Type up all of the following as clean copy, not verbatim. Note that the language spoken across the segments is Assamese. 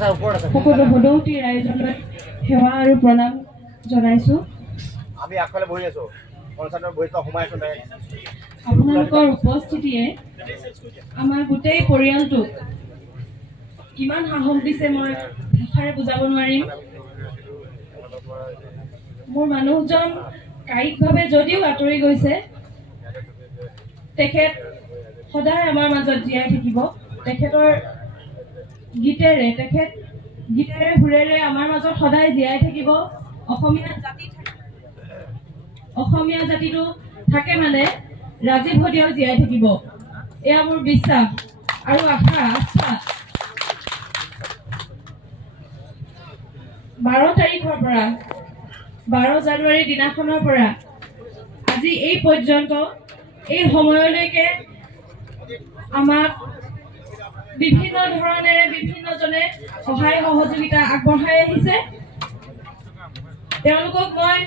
সকলো ভদৌতী ৰাইজলৈ সেৱা আৰু প্ৰণাম জনাইছো। আমি আগফালে বহি আছো, অনুষ্ঠানৰ বহিত সোমাই আছো। আপোনালোকৰ উপস্থিতিয়ে আমাৰ গোটেই পৰিয়ালটোক কিমান সাহস দিছে মই ভাষাৰে বুজাব নোৱাৰিম। মোৰ মানুহজন কায়িকভাৱে যদিও আঁতৰি গৈছে, তেখেত সদায় আমাৰ মাজত জীয়াই থাকিব। তেখেতৰ গীতেৰে সুৰেৰে আমাৰ মাজত সদায় জীয়াই থাকিব। অসমীয়া জাতিটো থাকে মানে ৰাজীৱ হদিয়াও জীয়াই থাকিব, এয়া মোৰ বিশ্বাস আৰু আশা। 12 তাৰিখৰ পৰা 12 জানুৱাৰী দিনাখনৰ পৰা আজি এই পৰ্যন্ত এই সময়লৈকে আমাক বিভিন্ন ধৰণেৰে বিভিন্নজনে সহায় সহযোগিতা আগবঢ়াই আহিছে। তেওঁলোকক মই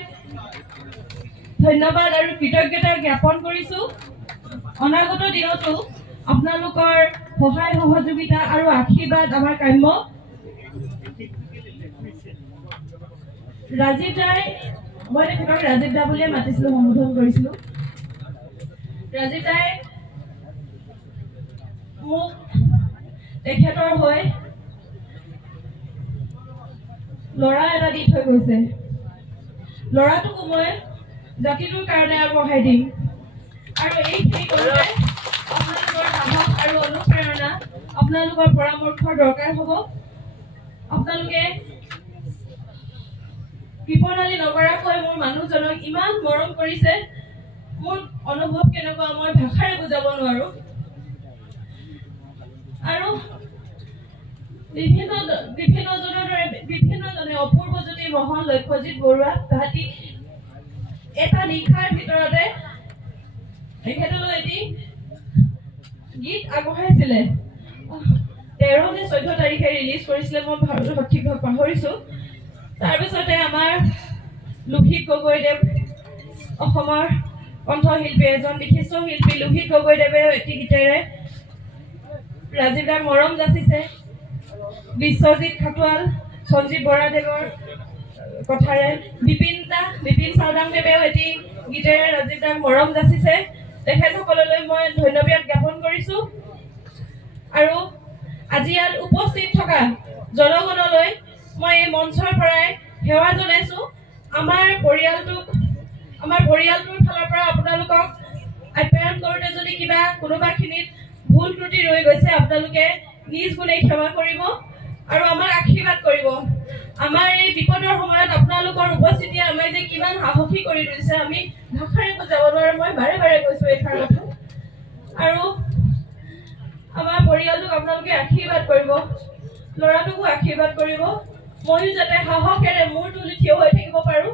ধন্যবাদ আৰু কৃতজ্ঞতা জ্ঞাপন কৰিছো। অনাগত দিনতো আপোনালোকৰ সহায় সহযোগিতা আৰু আশীৰ্বাদ আমাৰ কাম্য। ৰাজীৱ দাই, মই তেখেতক ৰাজীৱ দা বুলিয়ে মাতিছিলো, সম্বোধন কৰিছিলো। ৰাজীৱ দাই মোক তেখেতৰ হৈ ল'ৰা এটা দি থৈ গৈছে। ল'ৰাটোকো মই জাতিটোৰ কাৰণে আগবঢ়াই দিম। আৰু এইখিনি কৰোঁতে আপোনালোকৰ সাহস আৰু অনুপ্ৰেৰণা, আপোনালোকৰ পৰামৰ্শৰ দৰকাৰ হ'ব। আপোনালোকে কৃপণালী নকৰাকৈ মোৰ মানুহজনক ইমান মৰম কৰিছে, মোৰ অনুভৱ কেনেকুৱা মই ভাষাৰে বুজাব নোৱাৰো। আৰু বিভিন্নজনে অপূৰ্বজ্যোতি মোহন, লক্ষ্যজিৎ বৰুৱা তাহাঁতি এটা নিশাৰ ভিতৰতে তেখেতলৈ এটি গীত আগবঢ়াইছিলে। 13 নে 14 তাৰিখে ৰিলিজ কৰিছিলে, মই সঠিকভাৱে পাহৰিছো। তাৰপিছতে আমাৰ লোহিত গগৈদেৱ, অসমৰ কণ্ঠশিল্পী, এজন বিশিষ্ট শিল্পী লোহিত গগৈদেৱে এটি গীতেৰে ৰাজীৱ দাক মৰম যাচিছে। বিশ্বজিৎ খাটোৱাল, সঞ্জীৱ বৰাদেৱৰ কথাৰে বিপিন চাওদাংদেৱেও এটি গীতেৰে ৰাজীৱ দাক মৰম যাচিছে। তেখেতসকললৈ মই ধন্যবাদ জ্ঞাপন কৰিছো। আৰু আজি ইয়াত উপস্থিত থকা জনগণলৈ মই এই মঞ্চৰ পৰাই সেৱা জনাইছো। আমাৰ পৰিয়ালটোৰ ফালৰ পৰা আপোনালোকক আপ্যায়ন কৰোঁতে যদি কিবা কোনোবাখিনিত ভুল ত্ৰুটি ৰৈ গৈছে, আপোনালোকে নিজ গুণে ক্ষমা কৰিব আৰু আমাক আশীৰ্বাদ কৰিব। আমাৰ এই বিপদৰ সময়ত আপোনালোকৰ উপস্থিতিয়ে আমাক যে কিমান সাহসী কৰি তুলিছে আমি ভাষাৰে বুজাব নোৱাৰো। মই বাৰে বাৰে কৈছো এইষাৰ কথা। আৰু আমাৰ পৰিয়ালটোক আপোনালোকে আশীৰ্বাদ কৰিব, ল'ৰাটোকো আশীৰ্বাদ কৰিব। ময়ো যাতে সাহসেৰে মূৰ তুলি থিয় হৈ থাকিব পাৰো,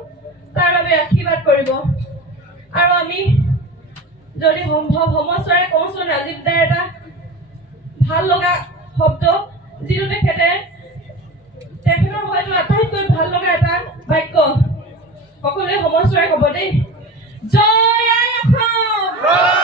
তাৰ বাবে আশীৰ্বাদ কৰিব। আৰু আমি যদি সম্ভৱ সমস্যাৰে কওঁচোন, ৰাজীৱ দাৰ এটা ভাল লগা শব্দ, যিটো তেখেতৰ হয়তো আটাইতকৈ ভাল লগা এটা বাক্য, সকলোৱে সমস্যাৰে ক'ব দেই, জয় আই অসম।